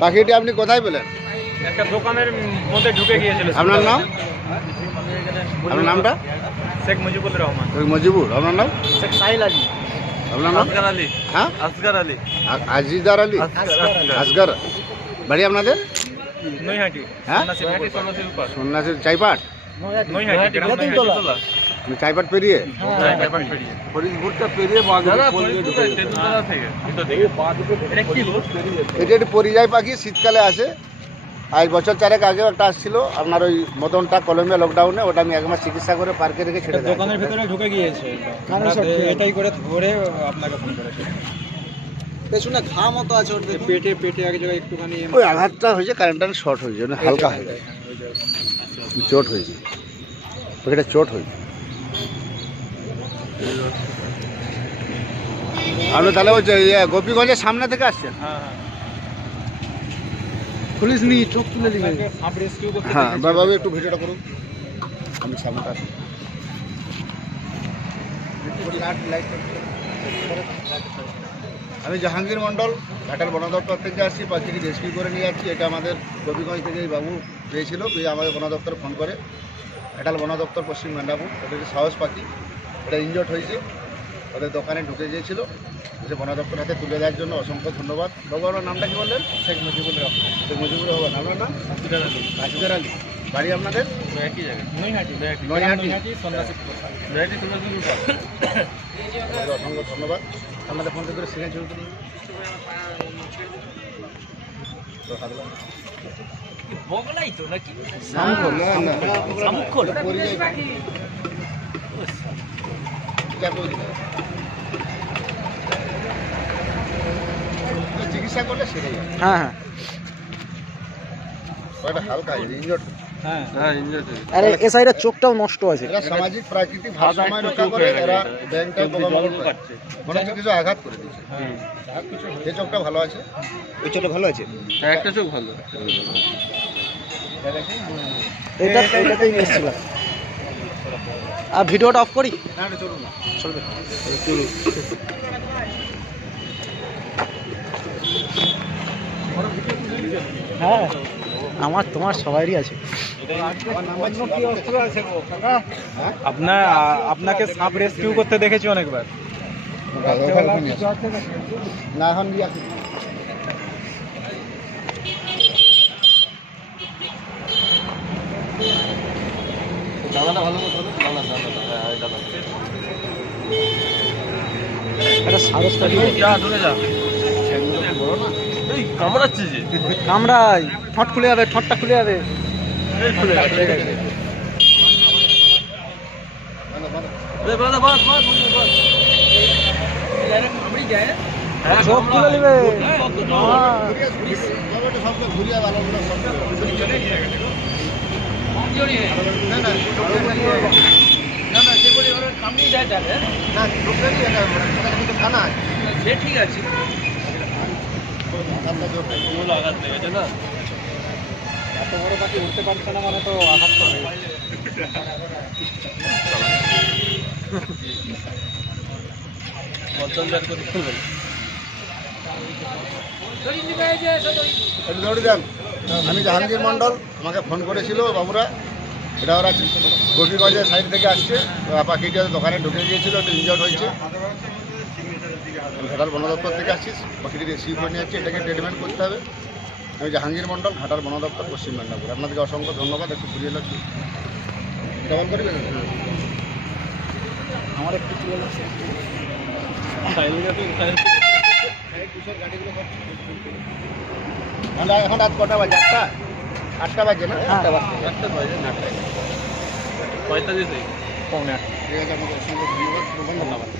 পাখিটি আপনি কোথায় পেলেন? একটা দোকানের মধ্যে ঢুকে গিয়েছিল। আপনার নাম? আপনার নামটা? শেখ মুজিবুর রহমান। ওই মজিবুর আপনার নাম? শেখ সাহিল আলী। আপনার নাম? আসগার আলী। হ্যাঁ? আসগার আলী। আজিদার আলী? আসগার বাড়ি আপনাদের? নৈহাটি। হ্যাঁ? সন্ন্যাসীর চাইপাট নৈহাটি চাইপাট পেরিয়ে? হ্যাঁ, পেরিয়ে। ফরিদপুরটা পেরিয়ে। এটা কি এটি একটি পরিযায়ী পাখি শীতকালে আসে। আজ বছর চারেক আগেও একটা আসছিল আপনার ওই মদনটা কলম্বিয়া লকডাউনে ওটা আমি এক মাস চিকিৎসা করে পার্কে রেখে ছেড়ে দোকানের ভিতরে ঢুকে গিয়েছে। এটাই করে ধরে আপনাকে ফোন করেছি। পেছনে ঘা মতো আছে পেটে পেটে এক জায়গায় একটুখানি ওই আঘাতটা হয়েছে কারেন্টটা শর্ট হয়েছে মানে হালকা হয়ে চোট হয়েছে। চোট হয়েছে। আপনি তাহলে ওই ইয়ে গোপীগঞ্জের সামনে থেকে আসছেন? হ্যাঁ হ্যাঁ। পুলিশ নি চোখ তুলে দিবে আপনাকে সাপ রেস্কিউ হ্যাঁ বাবু একটু ভিডিওটা করুন। আমি সামনে আসি আমি জাহাঙ্গীর মণ্ডল ঘাটাল বন দপ্তর থেকে আসছি পাখিটি রেস্কিউ করে নিয়ে যাচ্ছি। এটা আমাদের গোপীগঞ্জ থেকে এই বাবু পেয়েছিল পেয়ে আমাদের বন দপ্তর ফোন করে। ঘাটাল বন দপ্তর পশ্চিম মেদিনীপুর এটা সাহস পাখি এটা ইনজর্ড হয়েছে। ওদের দোকানে ঢুকে গিয়েছিল। এসে বন দপ্তর হাতে তুলে দেওয়ার জন্য অসংখ্য ধন্যবাদ। বাবু আপনার নামটা কি বললেন? শেখ মুজিবুর রহমান। শেখ মুজিবুর রহমান। আপনার নাম? আসগার আলী। আসগার আলী। বাড়ি আপনাদের? জায়গায়। নৈহাটি। নৈহাটি। নৈহাটি। অসংখ্য ধন্যবাদ। আমাদের ফোন করে সেখানে ছবি তুলুন। বগলাই তো নাকি? শামুকল, না, না, শামুকল? পরিযায়ী পাখি। এটা পরিযায়ী। তো চিকিৎসা করলে সেরে যাবে হ্যাঁ হ্যাঁ। হালকা ইঞ্জর্ড হ্যাঁ। হ্যাঁ আরে এ চোখটাও নষ্ট আছে। এরা সামাজিক প্রাকৃতিক ভারসাম্য রক্ষা করে এরা ব্যাংকটায় বোকামোকা করে। মনে হচ্ছে কিছু আঘাত করে এই চোখটা ভালো আছে? ওই চোখটা ভালো আছে? একটা চোখ ভালো। এটা এটাতেই আর ভিডিওটা অফ করি? চলবে। হ্যাঁ আমার তোমার সবারই আছে। আপনার আপনাকে সাপ রেস্কিউ করতে দেখেছি অনেকবার। না এখন দিয়ে আসি। এই কামড়াচ্ছে যে কামড়াই ঠোঁট খুলে যাবে ঠোঁটটা খুলে যাবে। ভালো। চোখ তুলে নেবে। ঘুরিয়ে, চোখটা দিয়ে না, ওখানে কিন্তু খানা আছে। সামনে চোখ আছে। এত বড় পাখি উঠতে পারছে না মানে তো আঘাত হবে একটু দৌড়ে যান। আমি জাহাঙ্গীর মণ্ডল আমাকে ফোন করেছিল বাবুরা। এটা ওরা গোপীগঞ্জের সাইড থেকে আসছে। পাখিটা দোকানে ঢুকে গিয়েছিল একটু ইনজর্ড হয়েছে। ঘাটার বন দপ্তর থেকে আসছি পাখিটি রিসিভ করে নিয়ে যাচ্ছি এটাকে ট্রিটমেন্ট করতে হবে। আমি জাহাঙ্গীর মণ্ডল ঘাটাল বন দপ্তর পশ্চিম মেদিনীপুর। আপনাদেরকে অসংখ্য ধন্যবাদ একটু ঘুরিয়ে লাগছি কেমন করবেন? আমার একটু নাও। এখন রাত কটা বাজে? আটটা? আটটা বাজে না? হ্যাঁ। আটটা বাজে। আটটা বাজে না আটটা পঁয়তাল্লিশ পৌনে আট। ঠিক আছে আপনাকে অসংখ্য ধন্যবাদ। ধন্যবাদ।